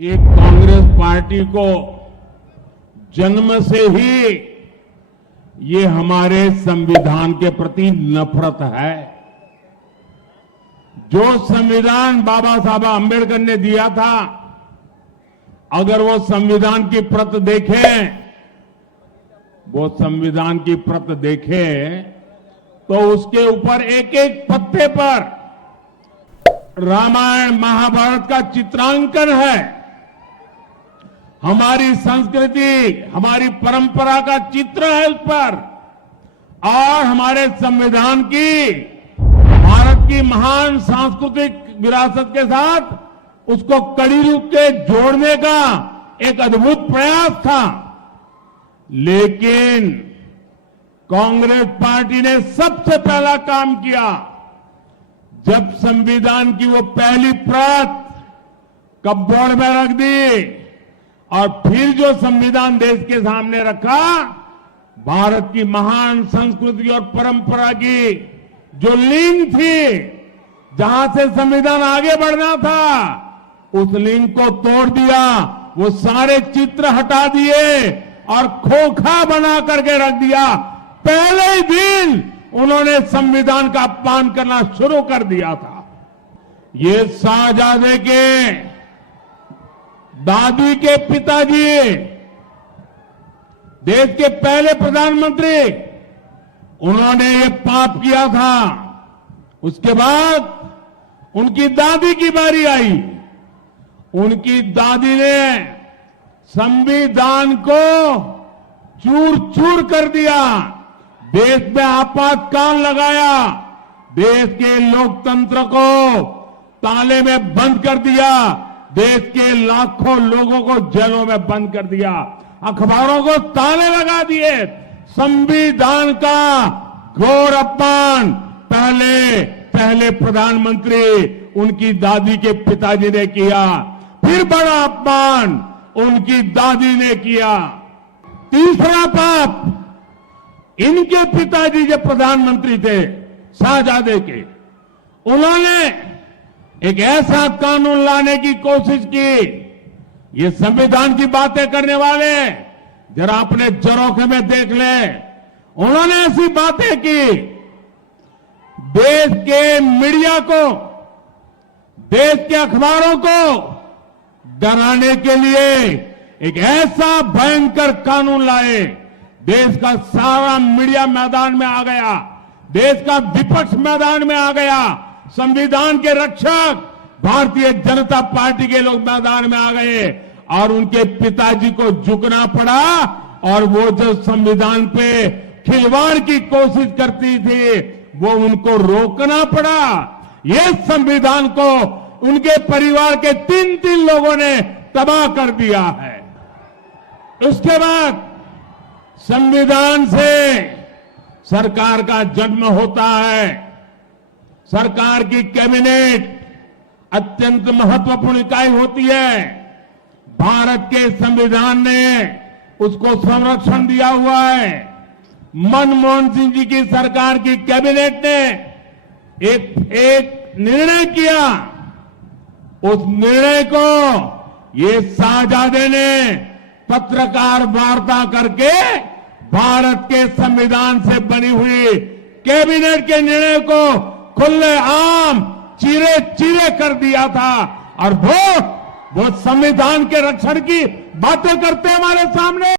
एक कांग्रेस पार्टी को जन्म से ही ये हमारे संविधान के प्रति नफरत है। जो संविधान बाबा साहब अम्बेडकर ने दिया था, अगर वो संविधान की प्रत देखें, तो उसके ऊपर एक एक पत्ते पर रामायण महाभारत का चित्रांकन है। हमारी संस्कृति, हमारी परंपरा का चित्र है उस पर, और हमारे संविधान की, भारत की महान सांस्कृतिक विरासत के साथ उसको कड़ी रूप से जोड़ने का एक अद्भुत प्रयास था। लेकिन कांग्रेस पार्टी ने सबसे पहला काम किया, जब संविधान की वो पहली प्रत कपबोर्ड में रख दी और फिर जो संविधान देश के सामने रखा, भारत की महान संस्कृति और परंपरा की जो लिंक थी, जहां से संविधान आगे बढ़ना था, उस लिंक को तोड़ दिया। वो सारे चित्र हटा दिए और खोखा बना करके रख दिया। पहले ही दिन उन्होंने संविधान का अपमान करना शुरू कर दिया था। ये शाहजादे के दादी के पिताजी, देश के पहले प्रधानमंत्री, उन्होंने ये पाप किया था। उसके बाद उनकी दादी की बारी आई। उनकी दादी ने संविधान को चूर चूर कर दिया, देश में आपातकाल लगाया, देश के लोकतंत्र को ताले में बंद कर दिया, देश के लाखों लोगों को जेलों में बंद कर दिया, अखबारों को ताले लगा दिए। संविधान का घोर अपमान पहले प्रधानमंत्री उनकी दादी के पिताजी ने किया, फिर बड़ा अपमान उनकी दादी ने किया। तीसरा पाप, इनके पिताजी जो प्रधानमंत्री थे शाहजादे के, उन्होंने एक ऐसा कानून लाने की कोशिश की। ये संविधान की बातें करने वाले जरा अपने झरोखे में देख ले। उन्होंने ऐसी बातें की, देश के मीडिया को, देश के अखबारों को डराने के लिए एक ऐसा भयंकर कानून लाए। देश का सारा मीडिया मैदान में आ गया, देश का विपक्ष मैदान में आ गया, संविधान के रक्षक भारतीय जनता पार्टी के लोग मैदान में आ गए और उनके पिताजी को झुकना पड़ा। और वो जो संविधान पे खिलवाड़ की कोशिश करती थी, वो उनको रोकना पड़ा। ये संविधान को उनके परिवार के 3 लोगों ने तबाह कर दिया है। उसके बाद संविधान से सरकार का जन्म होता है। सरकार की कैबिनेट अत्यंत महत्वपूर्ण इकाई होती है। भारत के संविधान ने उसको संरक्षण दिया हुआ है। मनमोहन सिंह जी की सरकार की कैबिनेट ने एक निर्णय किया। उस निर्णय को ये शाहजादे ने पत्रकार वार्ता करके भारत के संविधान से बनी हुई कैबिनेट के निर्णय को खुले आम चीरे चीरे कर दिया था। और वो संविधान के रक्षण की बातें करते हमारे सामने।